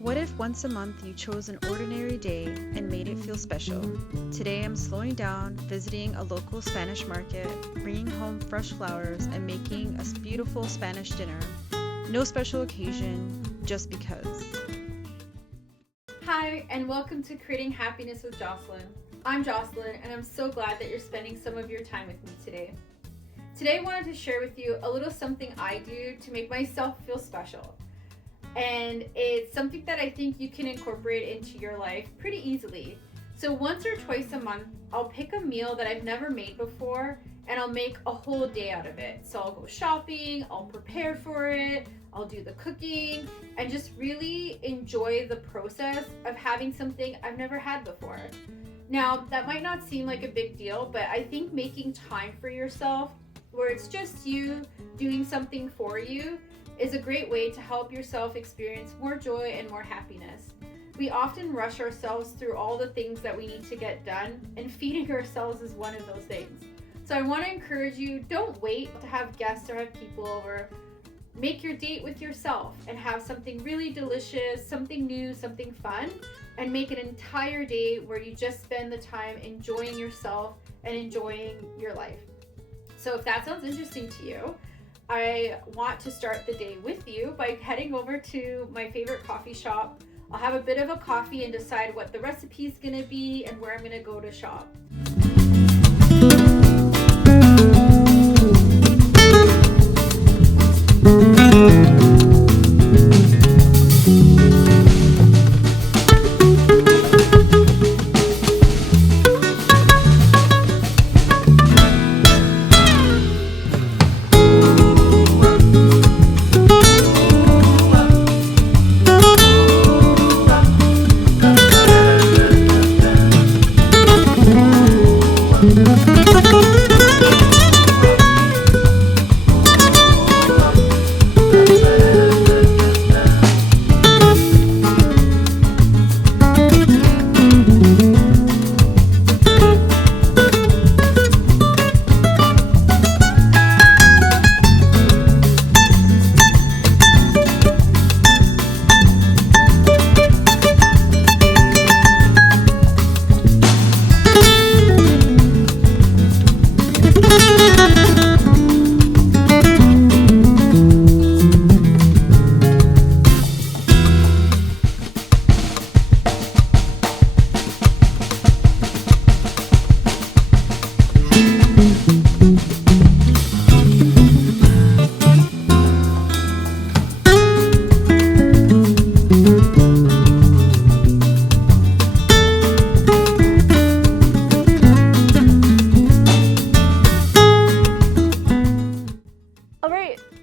What if once a month you chose an ordinary day and made it feel special? Today I'm slowing down, visiting a local Spanish market, bringing home fresh flowers, and making a beautiful Spanish dinner. No special occasion, just because. Hi, and welcome to Creating Happiness with Jocelyn. I'm Jocelyn, and I'm so glad that you're spending some of your time with me today. Today I wanted to share with you a little something I do to make myself feel special. And it's something that I think you can incorporate into your life pretty easily. So once or twice a month, I'll pick a meal that I've never made before and I'll make a whole day out of it. So I'll go shopping, I'll prepare for it, I'll do the cooking, and just really enjoy the process of having something I've never had before. Now, that might not seem like a big deal, but I think making time for yourself, where it's just you doing something for you, is a great way to help yourself experience more joy and more happiness. We often rush ourselves through all the things that we need to get done, and feeding ourselves is one of those things. So I want to encourage you, don't wait to have guests or have people over. Make your date with yourself and have something really delicious, something new, something fun, and make an entire day where you just spend the time enjoying yourself and enjoying your life. So if that sounds interesting to you, I want to start the day with you by heading over to my favorite coffee shop. I'll have a bit of a coffee and decide what the recipe is going to be and where I'm going to go to shop.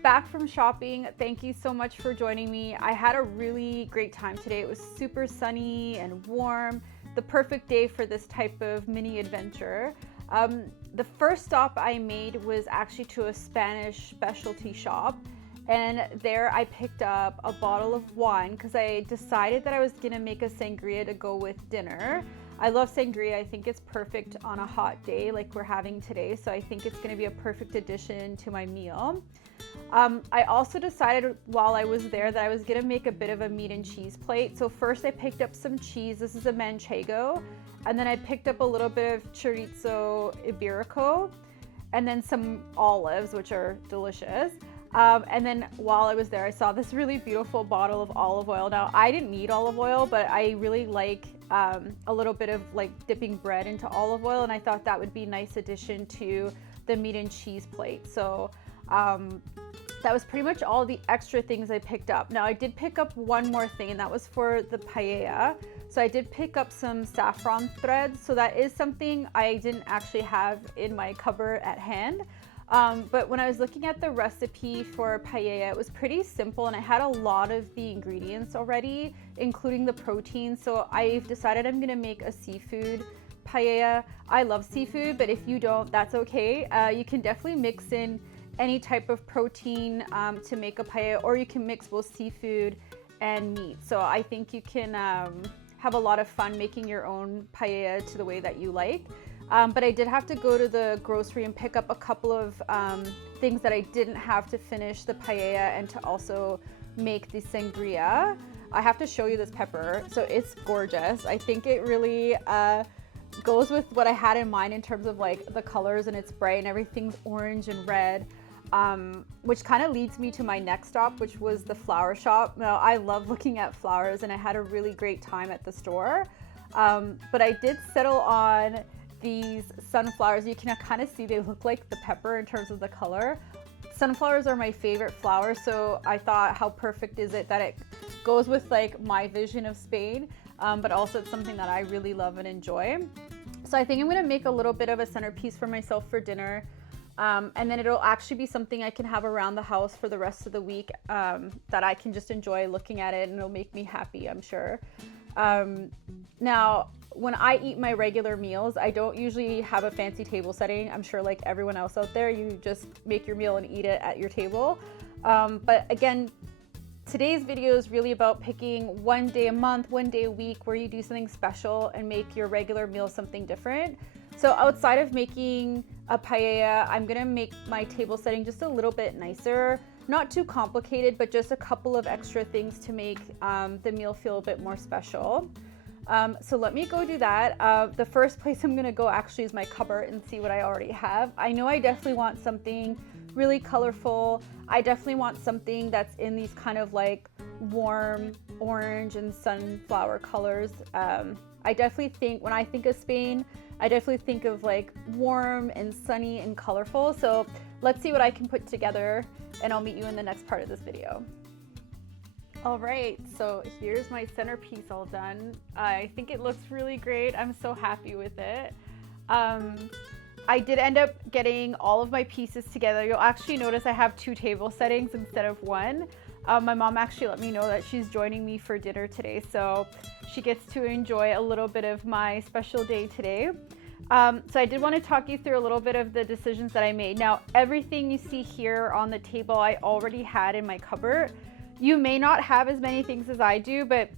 Back from shopping. Thank you so much for joining me. I had a really great time today. It was super sunny and warm, the perfect day for this type of mini adventure. The first stop I made was actually to a Spanish specialty shop, and there I picked up a bottle of wine because I decided that I was gonna make a sangria to go with dinner. I love sangria. I think it's perfect on a hot day like we're having today, so I think it's gonna be a perfect addition to my meal. I also decided while I was there that I was gonna make a bit of a meat and cheese plate. So first I picked up some cheese. This is a manchego. And then I picked up a little bit of chorizo iberico and then some olives, which are delicious. And then while I was there, I saw this really beautiful bottle of olive oil. Now, I didn't need olive oil, but I really like a little bit of like dipping bread into olive oil. And I thought that would be a nice addition to the meat and cheese plate. So that was pretty much all the extra things I picked up. Now I did pick up one more thing, and that was for the paella. So I did pick up some saffron threads. So that is something I didn't actually have in my cupboard at hand. But when I was looking at the recipe for paella, it was pretty simple and it had a lot of the ingredients already, including the protein. So I've decided I'm gonna make a seafood paella. I love seafood, but if you don't, that's okay. You can definitely mix in any type of protein to make a paella, or you can mix both seafood and meat. So I think you can have a lot of fun making your own paella to the way that you like. But I did have to go to the grocery and pick up a couple of things that I didn't have to finish the paella and to also make the sangria. I have to show you this pepper. So it's gorgeous. I think it really goes with what I had in mind in terms of like the colors, and it's bright and everything's orange and red. Which kind of leads me to my next stop, which was the flower shop. Now, I love looking at flowers and I had a really great time at the store. But I did settle on these sunflowers. You can kind of see they look like the pepper in terms of the color. Sunflowers are my favorite flower, so I thought, how perfect is it that it goes with like my vision of Spain, but also it's something that I really love and enjoy. So I think I'm gonna make a little bit of a centerpiece for myself for dinner. And then it'll actually be something I can have around the house for the rest of the week, that I can just enjoy looking at it, and it'll make me happy, I'm sure. Now, when I eat my regular meals, I don't usually have a fancy table setting. I'm sure like everyone else out there, you just make your meal and eat it at your table. But again, today's video is really about picking one day a month, one day a week where you do something special and make your regular meal something different. So outside of making a paella, I'm gonna make my table setting just a little bit nicer. Not too complicated, but just a couple of extra things to make the meal feel a bit more special. So let me go do that. The first place I'm gonna go actually is my cupboard and see what I already have. I know I definitely want something really colorful. I definitely want something that's in these kind of like warm orange and sunflower colors. I definitely think, when I think of Spain, I definitely think of like warm and sunny and colorful. So let's see what I can put together, and I'll meet you in the next part of this video. All right, so here's my centerpiece all done. I think it looks really great. I'm so happy with it. I did end up getting all of my pieces together. You'll actually notice I have 2 table settings instead of 1. My mom actually let me know that she's joining me for dinner today, so she gets to enjoy a little bit of my special day today. So I did want to talk you through a little bit of the decisions that I made. Now, everything you see here on the table I already had in my cupboard. You may not have as many things as I do, but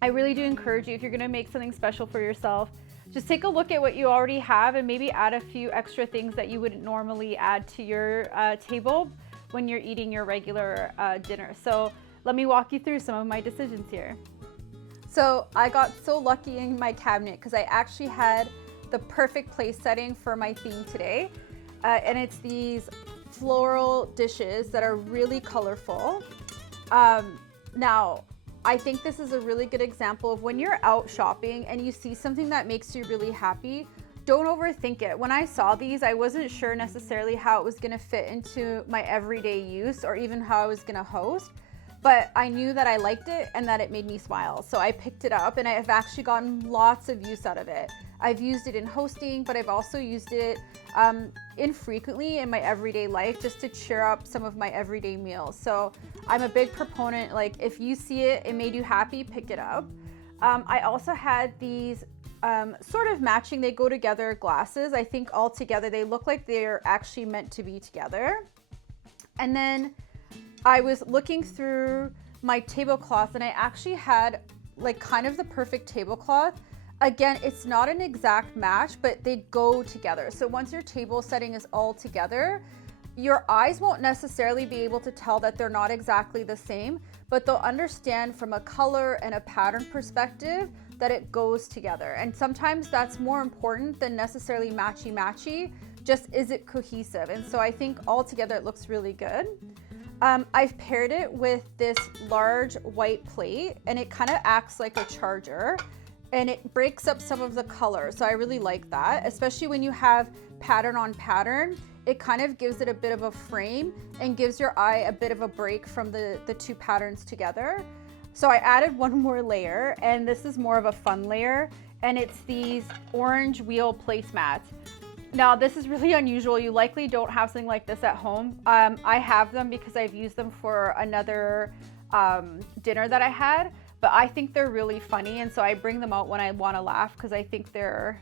I really do encourage you, if you're going to make something special for yourself, just take a look at what you already have and maybe add a few extra things that you wouldn't normally add to your table when you're eating your regular dinner. So let me walk you through some of my decisions here. So I got so lucky in my cabinet because I actually had the perfect place setting for my theme today. And it's these floral dishes that are really colorful. Now, I think this is a really good example of when you're out shopping and you see something that makes you really happy, don't overthink it. When I saw these, I wasn't sure necessarily how it was gonna fit into my everyday use or even how I was gonna host, but I knew that I liked it and that it made me smile. So I picked it up and I've actually gotten lots of use out of it. I've used it in hosting, but I've also used it infrequently in my everyday life just to cheer up some of my everyday meals. So I'm a big proponent, like if you see it, it made you happy, pick it up. I also had these sort of matching, they go together glasses. I think all together they look like they're actually meant to be together. And then I was looking through my tablecloth and I actually had like kind of the perfect tablecloth. Again, it's not an exact match, but they go together. So once your table setting is all together, your eyes won't necessarily be able to tell that they're not exactly the same, but they'll understand from a color and a pattern perspective that it goes together. And sometimes that's more important than necessarily matchy-matchy, just is it cohesive? And so I think all together it looks really good. I've paired it with this large white plate and it kind of acts like a charger. And it breaks up some of the color. So I really like that, especially when you have pattern on pattern. It kind of gives it a bit of a frame and gives your eye a bit of a break from the 2 patterns together. So I added one more layer, and this is more of a fun layer, and it's these orange wheel placemats. Now, this is really unusual. You likely don't have something like this at home. I have them because I've used them for another dinner that I had. But I think they're really funny, and so I bring them out when I want to laugh because I think they're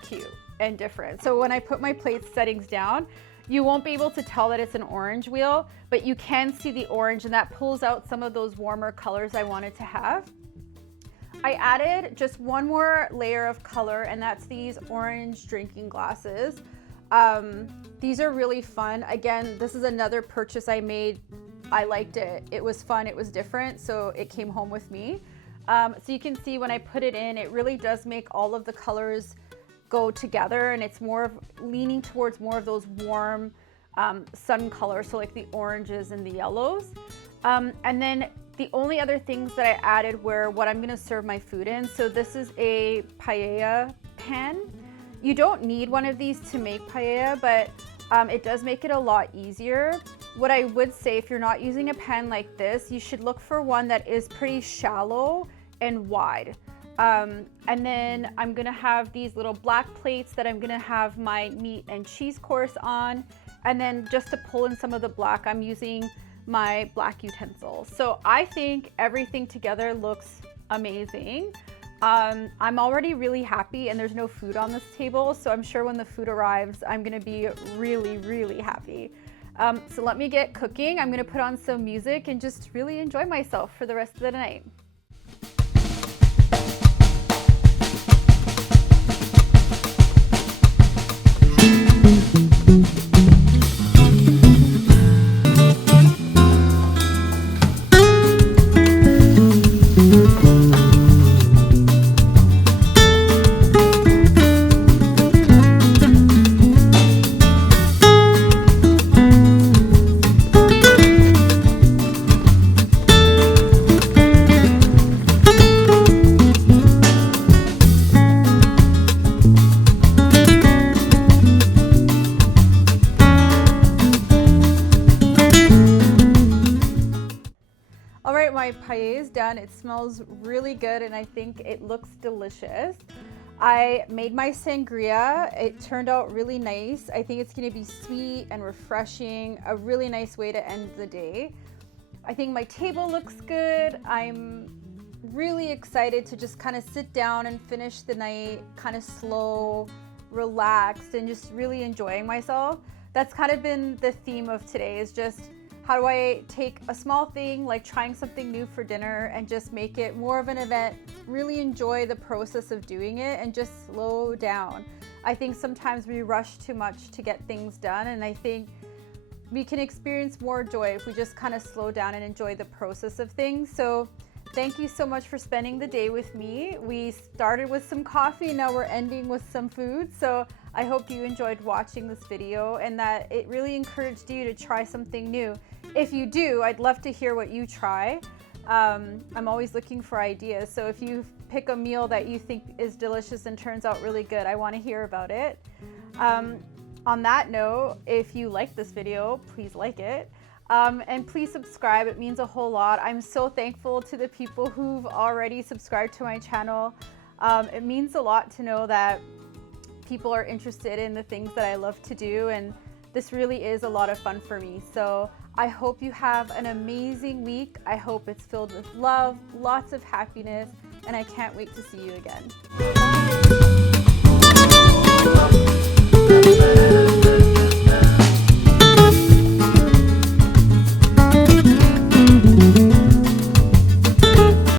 cute and different. So when I put my plate settings down, you won't be able to tell that it's an orange wheel, but you can see the orange, and that pulls out some of those warmer colors I wanted to have. I added just one more layer of color, and that's these orange drinking glasses. These are really fun. Again, this is another purchase I made I liked it. It was fun, it was different, so it came home with me. So you can see when I put it in, it really does make all of the colors go together, and it's more of leaning towards more of those warm sun colors, so like the oranges and the yellows. And then the only other things that I added were what I'm gonna serve my food in. So this is a paella pan. You don't need one of these to make paella, but it does make it a lot easier. What I would say, if you're not using a pan like this, you should look for one that is pretty shallow and wide. And then I'm gonna have these little black plates that I'm gonna have my meat and cheese course on. And then just to pull in some of the black, I'm using my black utensil. So I think everything together looks amazing. I'm already really happy, and there's no food on this table, so I'm sure when the food arrives, I'm gonna be really, really happy. So let me get cooking. I'm gonna put on some music and just really enjoy myself for the rest of the night. All right, my paella is done. It smells really good, and I think it looks delicious. I made my sangria. It turned out really nice. I think it's gonna be sweet and refreshing, a really nice way to end the day. I think my table looks good. I'm really excited to just kind of sit down and finish the night kind of slow, relaxed, and just really enjoying myself. That's kind of been the theme of today, is just how do I take a small thing like trying something new for dinner and just make it more of an event, really enjoy the process of doing it, and just slow down. I think sometimes we rush too much to get things done, and I think we can experience more joy if we just kind of slow down and enjoy the process of things. So thank you so much for spending the day with me. We started with some coffee, now we're ending with some food. So I hope you enjoyed watching this video and that it really encouraged you to try something new. If you do, I'd love to hear what you try. I'm always looking for ideas. So if you pick a meal that you think is delicious and turns out really good, I want to hear about it. On that note, if you like this video, please like it. And please subscribe. It means a whole lot. I'm so thankful to the people who've already subscribed to my channel. It means a lot to know that people are interested in the things that I love to do, and this really is a lot of fun for me. So I hope you have an amazing week. I hope it's filled with love, lots of happiness, and I can't wait to see you again.